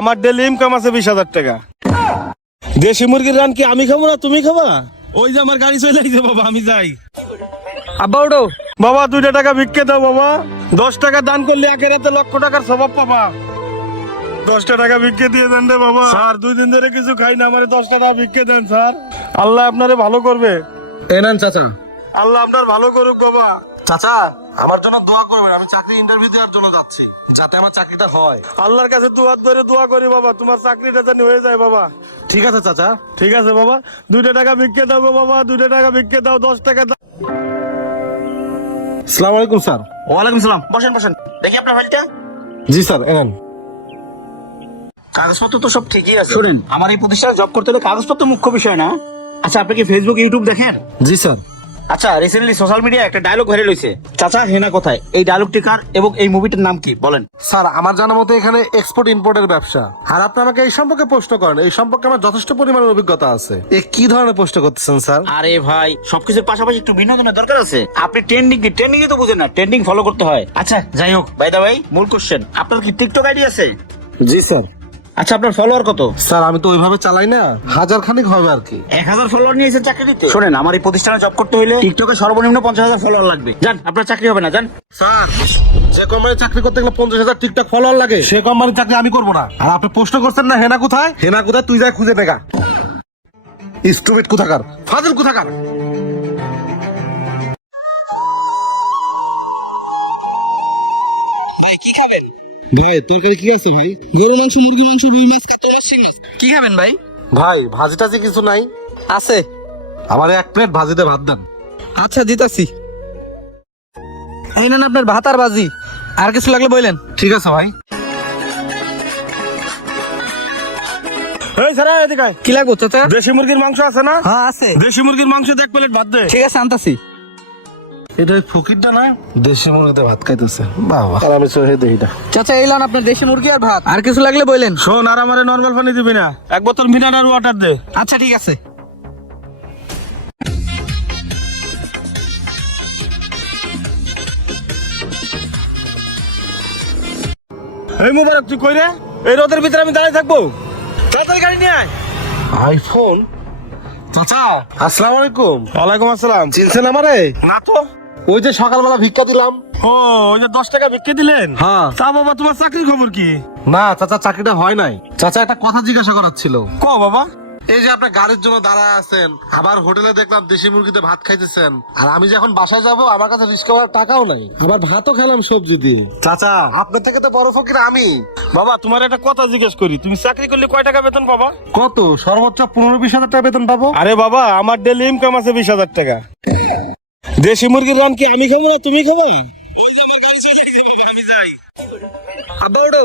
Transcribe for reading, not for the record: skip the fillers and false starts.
আমার daily income আছে 20,000 টাকা। দেশি মুরগির রান কি আমি খাবো না তুমি খাবা? ওই যে আমার গাড়ি চলে আইছে বাবা, আমি যাই। আব্বা ওঠো। বাবা 2 টাকা ভিক্ষে দাও বাবা। 10 টাকা দান করলে একের হাতে লক্ষ টাকার স্বভাব পাবা। 10 টাকা ভিক্ষে দিয়ে দেন রে বাবা। স্যার 2 দিন ধরে কিছু খাই না, আমারে 10 টাকা ভিক্ষে দেন স্যার। আল্লাহ আপনারে ভালো করবে। এই নেন চাচা। আল্লাহ আপনার ভালো করুক বাবা। চাচা আমার জন্য দোয়া করবেন, আমি চাকরি ইন্টারভিউ দেওয়ার জন্য যাচ্ছি, যাতে আমার চাকরিটা হয়। আল্লাহর কাছে দুহাত ধরে দোয়া করি বাবা, তোমার চাকরিটা যেন হয়ে যায় বাবা। ঠিক আছে চাচা। ঠিক আছে বাবা, 2 টাকা ভিক্ষে দাও গো বাবা, 2 টাকা ভিক্ষে দাও, 10 টাকা দাও। আসসালামু আলাইকুম স্যার। ওয়ালাইকুম সালাম। বসেন বসেন, দেখি আপনার ফাইলটা। জি স্যার এনেন। কাগজপত্র তো সব ঠিকই আছে। শুনেন, আমার এই প্রতিষ্ঠানে জব করতে হলে কাগজপত্র মুখ্য বিষয় না। আচ্ছা, আপনি কি ফেসবুক ইউটিউব দেখেন? জি স্যার। আচ্ছা, রিসেন্টলি সোশ্যাল মিডিয়ায় একটা ডায়লগ ভাইরাল হয়েছে, চাচা হেনা কোথায়? এই ডায়লগটি কার এবং এই মুভিটার নাম কি বলেন? স্যার আমার জানা মতে এখানে এক্সপোর্ট ইম্পোর্টের ব্যবসা, আর আপনি আমাকে এই সম্পর্কে প্রশ্ন করেন। এই সম্পর্কে আমার যথেষ্ট পরিমাণের অভিজ্ঞতা আছে। এ কি ধরনের প্রশ্ন করতেছেন স্যার? আরে ভাই, সবকিছুর পাশাপাশি একটু বিনোদনের দরকার আছে। আপনি ট্রেন্ডিং তো বুঝেন না, ট্রেন্ডিং ফলো করতে হয়। আচ্ছা যাই হোক, বাই দা ভাই, মূল কোশ্চেন, আপনার কি টিকটক আইডি আছে? জি স্যার। আচ্ছা, আপনার ফলোয়ার কত? স্যার আমি তো ওইভাবে চালাই না, 1000 খানিক হবে আর কি। 1000 ফলোয়ার নিয়েছেন চাকরি দিতে? শোনেন, আমার এই প্রতিষ্ঠানে জব করতে হলে টিকটকে সর্বনিম্ন 50,000 ফলোয়ার লাগবে। জান, আপনার চাকরি হবে না, জান। স্যার যে কোম্পানি চাকরি করতে গেলে 50,000 টিকটক ফলোয়ার লাগে, সে কোম্পানির চাকরি আমি করবো না। আর আপনি প্রশ্ন করছেন না হেনা কোথায়, হেনা কোথায় তুই যা খুঁজে দেখা। স্টুপিড কোথাকার, ফাজিল কোথাকার। ভাই তরকারি কি আছে ভাই? গরু মাংস, মুরগি মাংস, রুই মাছ, কাতলা মাছ, শিং মাছ। কি খাবেন ভাই? ভাই ভাজি টাজি কিছু নাই? আছে। আমার 1 প্লেট ভাজিতে ভাত দেন। আচ্ছা দিতাছি। এই নেন আপনার ভাত আর বাজি, আর কিছু লাগলে বললেন। ঠিক আছে ভাই। এই স্যার এদিকে আয়। কি লাগবে চাচা? দেশি মুরগির মাংস আছে না? হ্যাঁ আছে। দেশি মুরগির মাংস 1 প্লেট ভাত দে। ঠিক আছে, আনতাছি। এটা ওই ফকিরটা না, দেশি মুরগিতে ভাত খাইতেছে। বাবা আর আমি সহে দেই না। চাচা এই লন আপনার দেশি মুরগি আর ভাত, আর কিছু লাগলে বললেন। শোন, আর আমারে নরমাল পানি দিবি না, 1 বোতল মিনারেল ওয়াটার দে। আচ্ছা ঠিক আছে। এই মুবারক তুই কই রে? এই রোদের ভিতরে আমি দাঁড়িয়ে থাকবো? তাড়াতাড়ি গাড়ি নিয়ে আয়। আইফোন। চাচা আসসালামু আলাইকুম। ওয়ালাইকুম আসসালাম। চিনছেন আমারে? না তো। ওই যে সকালবেলা ভিক্ষা দিলাম। ও, ওই যে 10 টাকা ভিক্ষে দিলেন? হ্যাঁ। তা বাবা তোমার চাকরির খবর কি? না চাচা চাকরিটা হয় নাই। চাচা একটা কথা জিজ্ঞাসা করার ছিল। ক বাবা। এই যে আপনার গাড়ির জন্য দাঁড়ায় আছেন, আবার হোটেলে দেখলাম দেশি মুরগিতে ভাত খাইতেছেন, আর আমি যখন বাসায় যাব আমার কাছে রিস্কা করার টাকাও নাই, আবার ভাতও খেলাম সবজি দিয়ে। চাচা আপনার থেকে তো বড় ফকির আমি। বাবা তোমার একটা কথা জিজ্ঞেস করি, তুমি চাকরি করলে কয় টাকা বেতন পাবা? কত? সর্বোচ্চ 15-20 হাজার টাকা বেতন পাবো। আরে বাবা, আমার ডেলি ইনকাম আছে 20,000 টাকা। দেশি মুরগির রান কি আমি খাবো না তুমি খাবা? আব্বা ওঠো।